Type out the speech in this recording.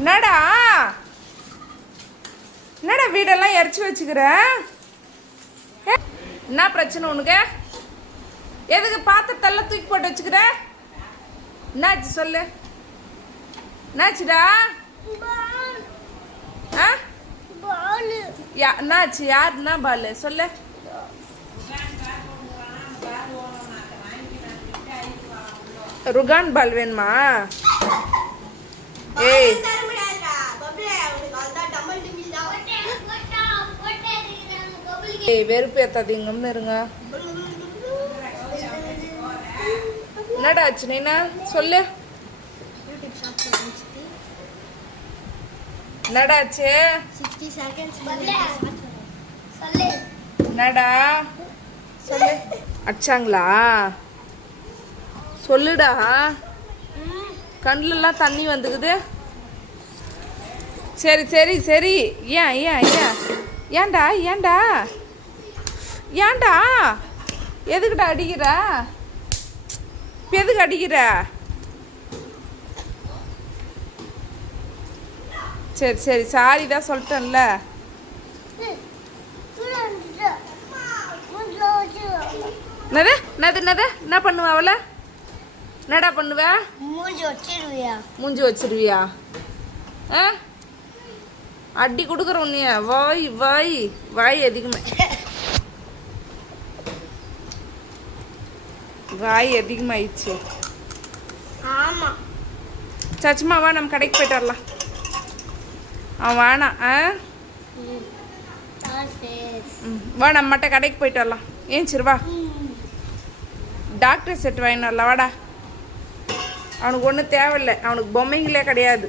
என்னடா என்னடா வீடெல்லாம் எரிச்சு வச்சுக்கிற? என்ன பிரச்சனை உனக்கு? எதுக்கு பாத்திரத்தெல்லாம் தூக்கி போட்டு வச்சுக்கிற? என்னாச்சு சொல்லு. என்னாச்சுடா? என்னாச்சு? யாருன்னா பாலு சொல்லு. ருகான் பால் வேணுமா? ஏய் வெறுப்பு ஏத்தாதீங்கன்னு இருங்க. என்னடா ஆச்சு நீனா சொல்லு. என்னடா ஆச்சு? என்னடா சொல்லு. அடிச்சாங்களா? சொல்லுடா. கண்ணுலாம் தண்ணி வந்துக்குது. சரி சரி சரி. ஏன் ஏன் ஏன் ஏன்டா ஏன்டா ஏன்டா எதுக்குடா அடிக்கிற? எதுக்கு அடிக்கிற? சரி சரி சாரி தான் சொல்லிட்டேன்ல. என்னது என்னது என்னது என்ன பண்ணுவ அவளை? என்னடா பண்ணுவ? மூஞ்சி வச்சிருவியா? ஆ அடி கொடுக்குற உன்னைய. வாய் வாய் வாய் அதிகமா வாய் அதிகமாயிடுச்சு. ஆமா சச்சுமா வா நம்ம கடைக்கு போயிட்டு வரலாம். அவன் வேணாம். வா நம்ம மட்டும் கடைக்கு போயிட்டு வரலாம். ஏன் சரி வா. டாக்டர் செட் வாங்கினு வரலாம் வாடா. அவனுக்கு ஒன்றும் தேவையில்லை. அவனுக்கு பொம்மைங்களே கிடையாது.